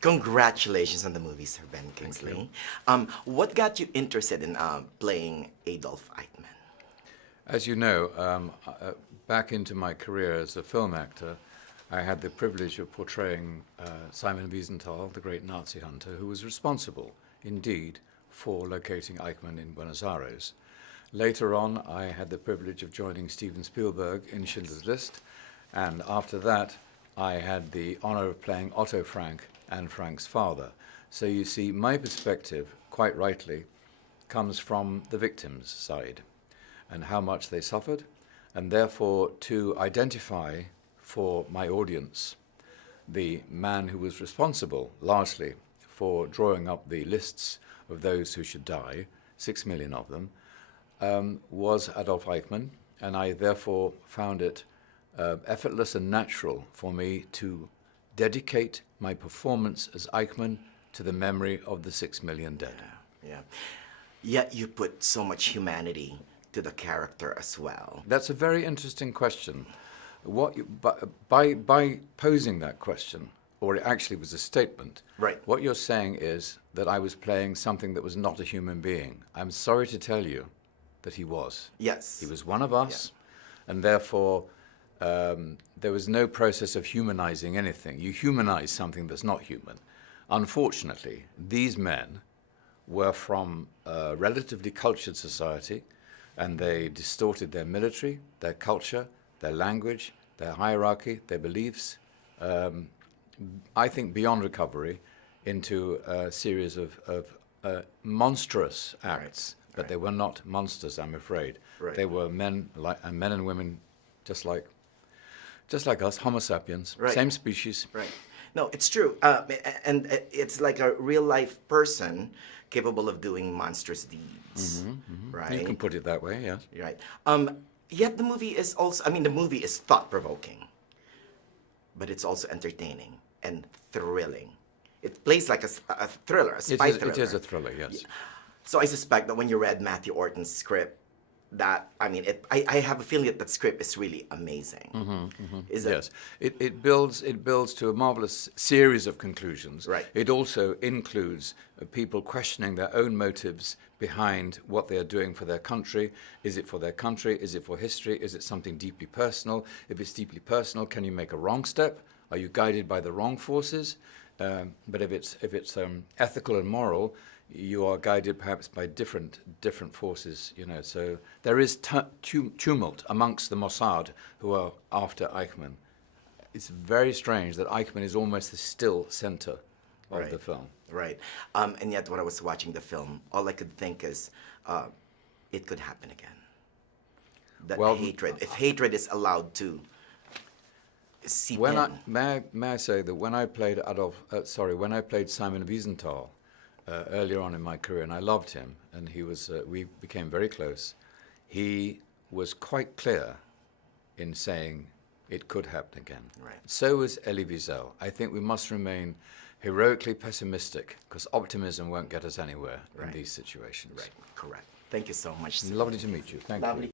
Congratulations on the movie, Sir Ben Kingsley. What got you interested in playing Adolph Eichmann? As you know, back into my career as a film actor, I had the privilege of portraying Simon Wiesenthal, the great Nazi hunter, who was responsible, indeed, for locating Eichmann in Buenos Aires. Later on, I had the privilege of joining Steven Spielberg in Schindler's List, and after that, I had the honor of playing Otto Frank and Frank's father. So you see, my perspective, quite rightly, comes from the victim's side and how much they suffered, and therefore to identify for my audience the man who was responsible largely for drawing up the lists of those who should die, 6 million of them, was Adolph Eichmann, and I therefore found it effortless and natural for me to dedicate my performance as Eichmann to the memory of the 6 million dead. Yeah. Yet you put so much humanity to the character as well. That's a very interesting question. By posing that question, or it actually was a statement, right. What you're saying is that I was playing something that was not a human being. I'm sorry to tell you that he was. Yes. He was one of us, and therefore there was no process of humanizing anything. You humanize something that's not human. Unfortunately, these men were from a relatively cultured society, and they distorted their military, their culture, their language, their hierarchy, their beliefs, I think beyond recovery, into a series of monstrous acts. Right. But they were not monsters, I'm afraid. Right. They were men and women just like us, Homo sapiens, right. Same species. Right. No, it's true. And it's like a real-life person capable of doing monstrous deeds, right? You can put it that way, yes. Right. Yet the movie is also, the movie is thought-provoking, but it's also entertaining and thrilling. It plays like a thriller, a spy thriller. It is a thriller, yes. So I suspect that when you read Matthew Orton's script, that, I have a feeling that that script is really amazing. Is it? Yes, it builds to a marvelous series of conclusions. Right. It also includes people questioning their own motives behind what they are doing for their country. Is it for their country? Is it for history? Is it something deeply personal? If it's deeply personal, can you make a wrong step? Are you guided by the wrong forces? But if it's ethical and moral, you are guided perhaps by different forces, you know. So there is tumult amongst the Mossad who are after Eichmann. It's very strange that Eichmann is almost the still center of the film. Right. And yet when I was watching the film, all I could think is, it could happen again. That hatred, if hatred is allowed to seep in. May I say that when I played when I played Simon Wiesenthal, earlier on in my career, and I loved him, and he was, we became very close. He was quite clear in saying it could happen again. Right. So was Elie Wiesel. I think we must remain heroically pessimistic, because optimism won't get us anywhere in these situations. Right, correct. Thank you so much, sir. Lovely to meet you. Thank you.